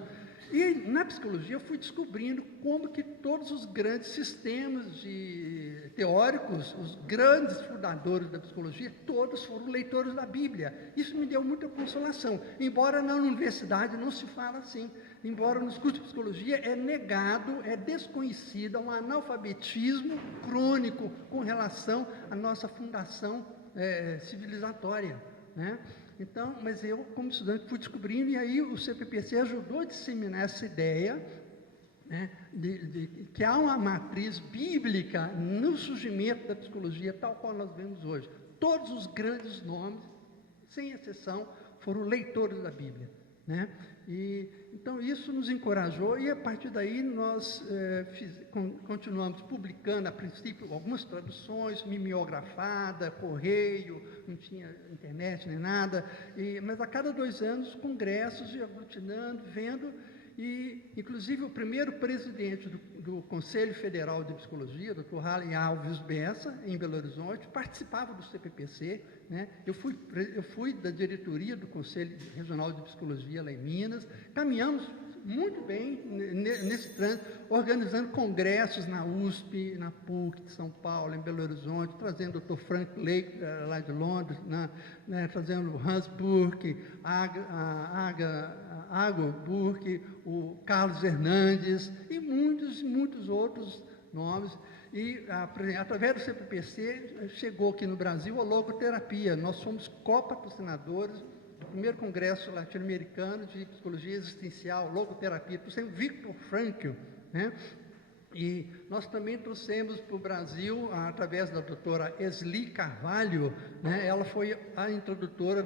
E na psicologia eu fui descobrindo como que todos os grandes sistemas teóricos, os grandes fundadores da psicologia, todos foram leitores da Bíblia. Isso me deu muita consolação, embora na universidade não se fala assim. Embora nos cursos de psicologia é negado, é desconhecido, um analfabetismo crônico com relação à nossa fundação civilizatória, né? Então, mas eu, como estudante, fui descobrindo, e aí o CPPC ajudou a disseminar essa ideia, né, de que há uma matriz bíblica no surgimento da psicologia, tal qual nós vemos hoje. Todos os grandes nomes, sem exceção, foram leitores da Bíblia, né? Então, isso nos encorajou, e a partir daí nós continuamos publicando, a princípio, algumas traduções, mimeografada, correio, não tinha internet nem nada, mas a cada 2 anos, congressos, e aglutinando, vendo, e inclusive o primeiro presidente do Conselho Federal de Psicologia, Dr. Halley Alves Bessa, em Belo Horizonte, participava do CPPC, né? Eu fui da diretoria do Conselho Regional de Psicologia lá em Minas, caminhamos muito bem nesse trânsito, organizando congressos na USP, na PUC de São Paulo, em Belo Horizonte, trazendo o Dr. Frank Lake, lá de Londres, né, trazendo o Hans Burke, Ago Burke, o Carlos Hernandes e muitos outros nomes. E, através do CPPC, chegou aqui no Brasil a logoterapia. Nós somos copatrocinadores do primeiro congresso latino-americano de psicologia existencial, logoterapia, trouxemos Viktor Frankl, né? E nós também trouxemos para o Brasil, através da doutora Esli Carvalho, né? Ela foi a introdutora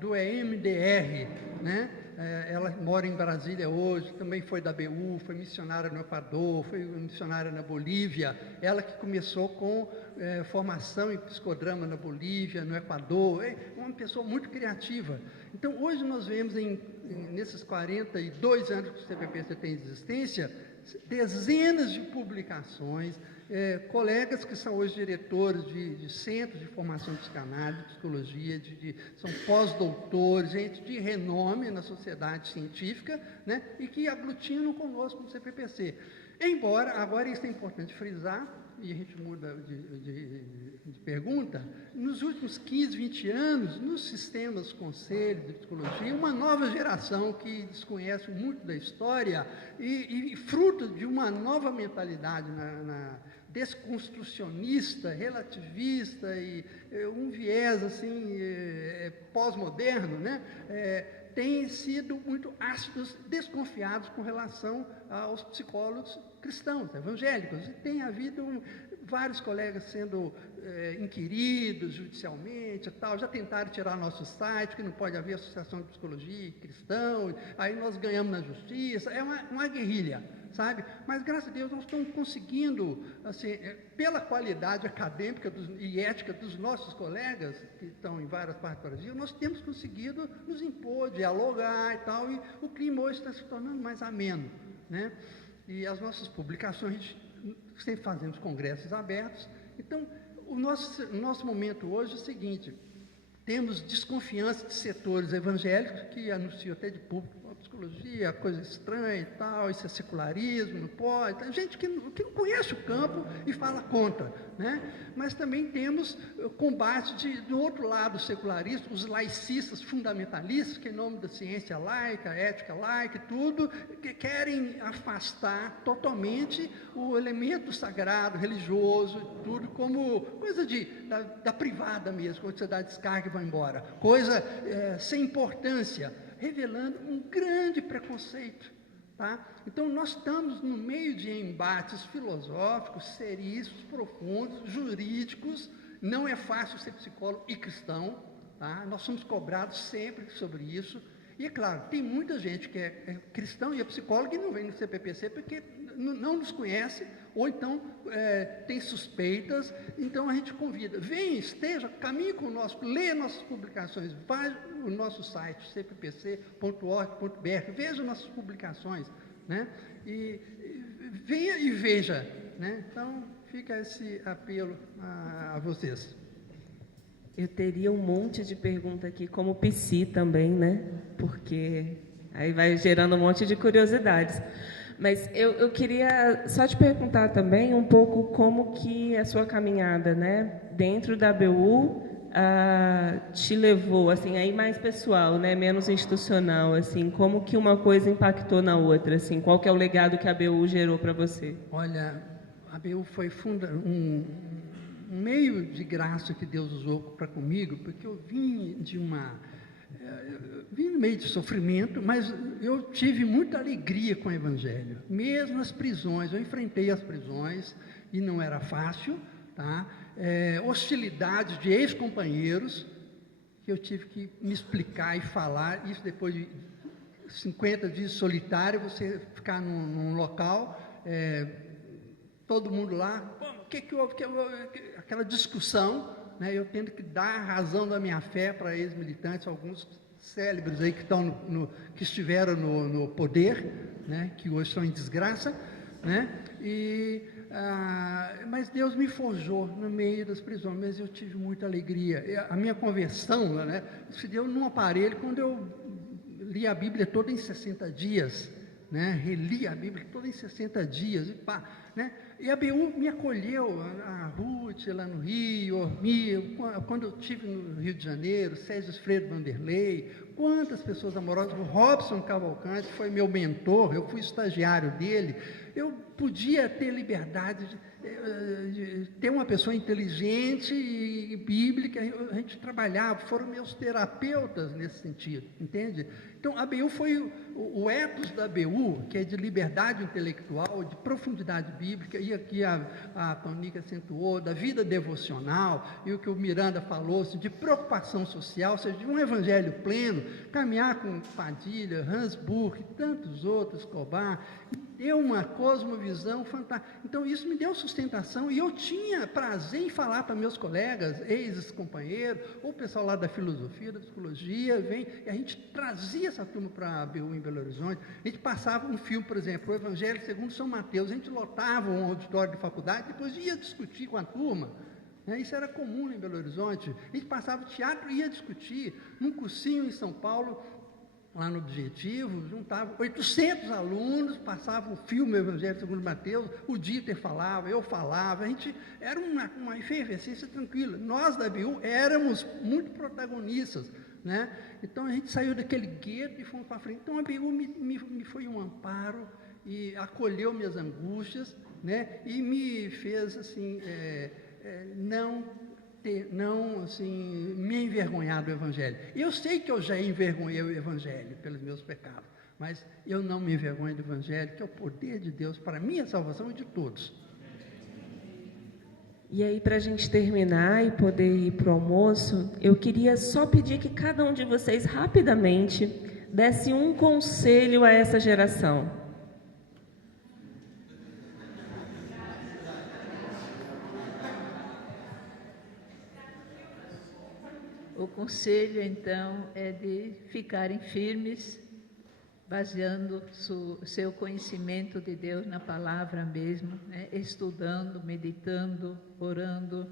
do EMDR, né? Ela mora em Brasília hoje, também foi da BU, foi missionária no Equador, foi missionária na Bolívia. Ela que começou com formação em psicodrama na Bolívia, no Equador, uma pessoa muito criativa. Então, hoje nós vemos, nesses 42 anos que o CPPC tem de existência, dezenas de publicações, colegas que são hoje diretores de centros de formação de psicanálise, de psicologia, são pós-doutores, gente de renome na sociedade científica, né, e que aglutinam conosco no CPPC. Embora, agora isso é importante frisar, e a gente muda de pergunta, nos últimos 15, 20 anos, nos sistemas, conselhos de psicologia, uma nova geração que desconhece muito da história e fruto de uma nova mentalidade desconstrucionista, relativista e um viés assim, pós-moderno, né? Têm sido muito ácidos, desconfiados com relação aos psicólogos cristãos, evangélicos, e tem havido vários colegas sendo inquiridos judicialmente e tal, já tentaram tirar nosso site, que não pode haver associação de psicologia e cristão, aí nós ganhamos na justiça, é uma guerrilha, sabe? Mas, graças a Deus, nós estamos conseguindo, assim, pela qualidade acadêmica e ética dos nossos colegas, que estão em várias partes do Brasil, nós temos conseguido nos impor, dialogar e tal, e o clima hoje está se tornando mais ameno, né? E as nossas publicações, sempre fazemos congressos abertos. Então, o nosso momento hoje é o seguinte: temos desconfiança de setores evangélicos que anunciam até de público, psicologia, coisa estranha e tal, isso é secularismo, não pode. Gente que não conhece o campo e fala contra, né? Mas também temos combate do outro lado secularista, os laicistas fundamentalistas, que em nome da ciência laica, ética laica e tudo, que querem afastar totalmente o elemento sagrado, religioso, tudo como coisa da privada mesmo, quando você dá descarga e vai embora, coisa sem importância, revelando um grande preconceito, tá? Então, nós estamos no meio de embates filosóficos, seríssimos, profundos, jurídicos. Não é fácil ser psicólogo e cristão, tá? Nós somos cobrados sempre sobre isso. E, é claro, tem muita gente que é cristão e é psicólogo e não vem no CPPC porque não nos conhece, ou então tem suspeitas. Então, a gente convida, vem, esteja, caminhe conosco, leia nossas publicações, vai no nosso site, cppc.org.br, veja nossas publicações, né? E venha e veja, né? Então, fica esse apelo a vocês. Eu teria um monte de pergunta aqui, como psi também, né? Porque aí vai gerando um monte de curiosidades. Mas eu queria só te perguntar também um pouco como que a sua caminhada, né, dentro da ABU te levou, assim, aí mais pessoal, né, menos institucional, assim, como que uma coisa impactou na outra, assim, qual que é o legado que a ABU gerou para você? Olha, a ABU foi um meio de graça que Deus usou para comigo, porque eu vim no meio de sofrimento, mas eu tive muita alegria com o Evangelho, mesmo nas prisões. Eu enfrentei as prisões e não era fácil, tá? Hostilidades de ex-companheiros, que eu tive que me explicar e falar, isso depois de 50 dias solitário, você ficar num local, todo mundo lá, o que houve, aquela discussão, né? Eu tendo que dar a razão da minha fé para ex-militantes, alguns célebres aí que estiveram no poder, né? Que hoje estão em desgraça, né? Mas Deus me forjou no meio das prisões, mas eu tive muita alegria. A minha conversão, né, se deu num aparelho quando eu li a Bíblia toda em 60 dias, né? Reli a Bíblia toda em 60 dias, e pá, né? E a ABU me acolheu, a Ruth lá no Rio, Ormi, quando eu estive no Rio de Janeiro, Sérgio Freire Vanderlei, quantas pessoas amorosas, o Robson Cavalcante foi meu mentor, eu fui estagiário dele, eu podia ter liberdade de ter uma pessoa inteligente e bíblica, a gente trabalhava, foram meus terapeutas nesse sentido, entende? Então, a ABU foi o ethos da ABU, que é de liberdade intelectual, de profundidade bíblica, e aqui a Tonica acentuou, da vida devocional, e o que o Miranda falou, de preocupação social, ou seja, de um evangelho pleno, caminhar com Padilha, Hans Buch e tantos outros, Escobar, deu uma cosmovisão fantástica. Então, isso me deu sustentação, e eu tinha prazer em falar para meus colegas, ex-companheiros, ou o pessoal lá da filosofia, da psicologia, e a gente trazia essa turma para a BU em Belo Horizonte. A gente passava um filme, por exemplo, o Evangelho segundo São Mateus, a gente lotava um auditório de faculdade, depois ia discutir com a turma. Isso era comum em Belo Horizonte. A gente passava teatro e ia discutir. Num cursinho em São Paulo, lá no Objetivo, juntava 800 alunos, passavam o filme Evangelho segundo Mateus, o Dieter falava, eu falava, a gente era uma efervescência tranquila. Nós da BU éramos muito protagonistas, né? Então a gente saiu daquele gueto e fomos para frente. Então a BU me foi um amparo e acolheu minhas angústias, né? E me fez assim, não me envergonhar do Evangelho. Eu sei que eu já envergonhei o Evangelho pelos meus pecados, mas eu não me envergonho do Evangelho, que é o poder de Deus para a minha salvação e de todos. E aí, para a gente terminar e poder ir para o almoço, eu queria só pedir que cada um de vocês rapidamente desse um conselho a essa geração. O conselho, então, é de ficarem firmes, baseando seu conhecimento de Deus na palavra mesmo, né? Estudando, meditando, orando.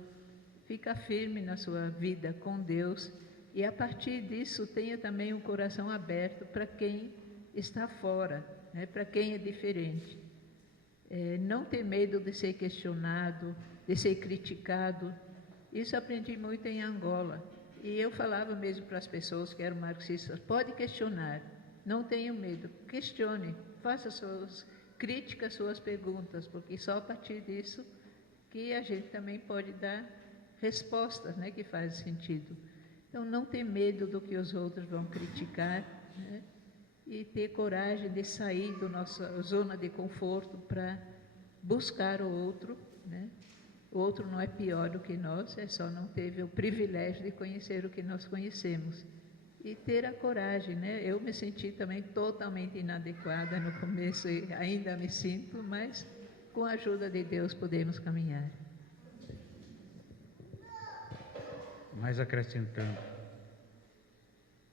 Fica firme na sua vida com Deus e, a partir disso, tenha também um coração aberto para quem está fora, né? Para quem é diferente. Não ter medo de ser questionado, de ser criticado. Isso aprendi muito em Angola. E eu falava mesmo para as pessoas que eram marxistas, pode questionar, não tenham medo, questione, faça suas críticas, suas perguntas, porque só a partir disso que a gente também pode dar respostas, né, que fazem sentido. Então, não ter medo do que os outros vão criticar, né, e ter coragem de sair da nossa zona de conforto para buscar o outro, né? O outro não é pior do que nós, só não teve o privilégio de conhecer o que nós conhecemos. E ter a coragem, né? Eu me senti também totalmente inadequada no começo e ainda me sinto, mas com a ajuda de Deus podemos caminhar. Mas acrescentando,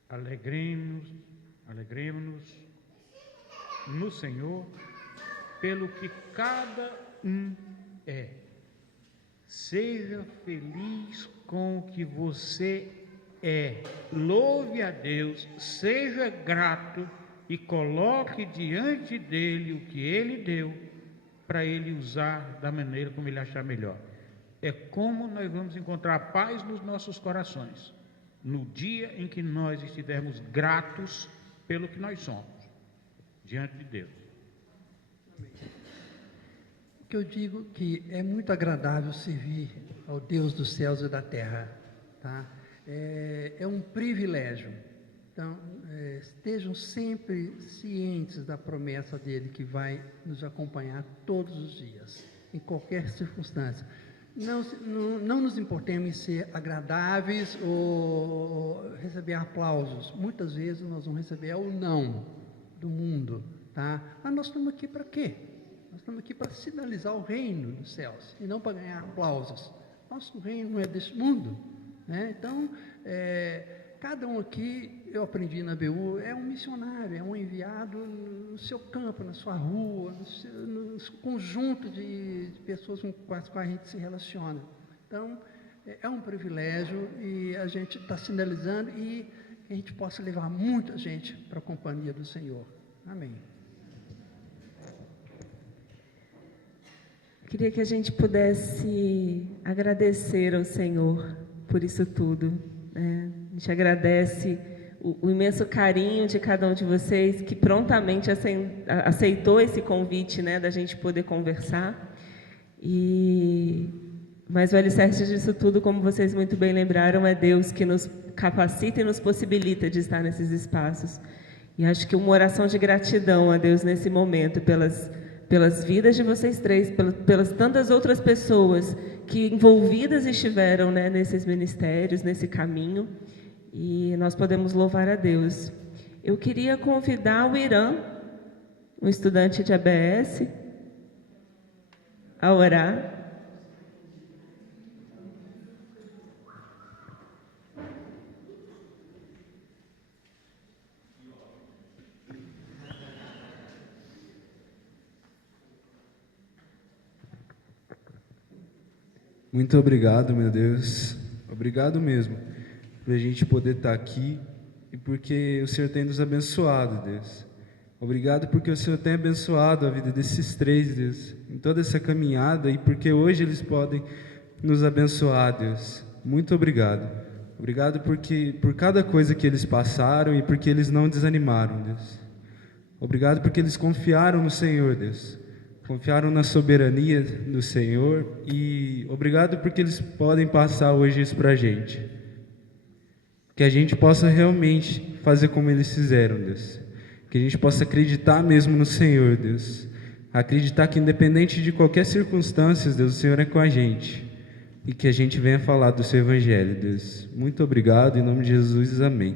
alegremos-nos no Senhor pelo que cada um é. Seja feliz com o que você é, louve a Deus, seja grato e coloque diante dele o que ele deu para ele usar da maneira como ele achar melhor. É como nós vamos encontrar paz nos nossos corações, no dia em que nós estivermos gratos pelo que nós somos, diante de Deus. Que eu digo que é muito agradável servir ao Deus dos céus e da terra, tá? É um privilégio. Então, estejam sempre cientes da promessa dele que vai nos acompanhar todos os dias, em qualquer circunstância. Não nos importemos em ser agradáveis ou receber aplausos. Muitas vezes nós vamos receber o não do mundo, tá? Mas nós estamos aqui para quê? Nós estamos aqui para sinalizar o reino dos céus e não para ganhar aplausos. Nosso reino não é deste mundo, né? Então, cada um aqui, eu aprendi na BU, é um missionário, é um enviado no seu campo, na sua rua, no conjunto de pessoas com as quais a gente se relaciona. Então, é um privilégio e a gente está sinalizando e que a gente possa levar muita gente para a companhia do Senhor. Amém. Queria que a gente pudesse agradecer ao Senhor por isso tudo, né? A gente agradece o imenso carinho de cada um de vocês que prontamente aceitou esse convite, né, da gente poder conversar. Mas o alicerce disso tudo, como vocês muito bem lembraram, é Deus que nos capacita e nos possibilita de estar nesses espaços. E acho que uma oração de gratidão a Deus nesse momento pelas vidas de vocês três, pelas tantas outras pessoas que envolvidas estiveram, né, nesses ministérios, nesse caminho, e nós podemos louvar a Deus. Eu queria convidar o Irã um estudante de ABS, a orar. Muito obrigado, meu Deus. Obrigado mesmo por a gente poder estar aqui e porque o Senhor tem nos abençoado, Deus. Obrigado porque o Senhor tem abençoado a vida desses três, Deus, em toda essa caminhada e porque hoje eles podem nos abençoar, Deus. Muito obrigado. Obrigado por cada coisa que eles passaram e porque eles não desanimaram, Deus. Obrigado porque eles confiaram no Senhor, Deus. Confiaram na soberania do Senhor e obrigado porque eles podem passar hoje isso para a gente. Que a gente possa realmente fazer como eles fizeram, Deus. Que a gente possa acreditar mesmo no Senhor, Deus. Acreditar que independente de qualquer circunstância, Deus, o Senhor é com a gente. E que a gente venha falar do seu Evangelho, Deus. Muito obrigado, em nome de Jesus, amém.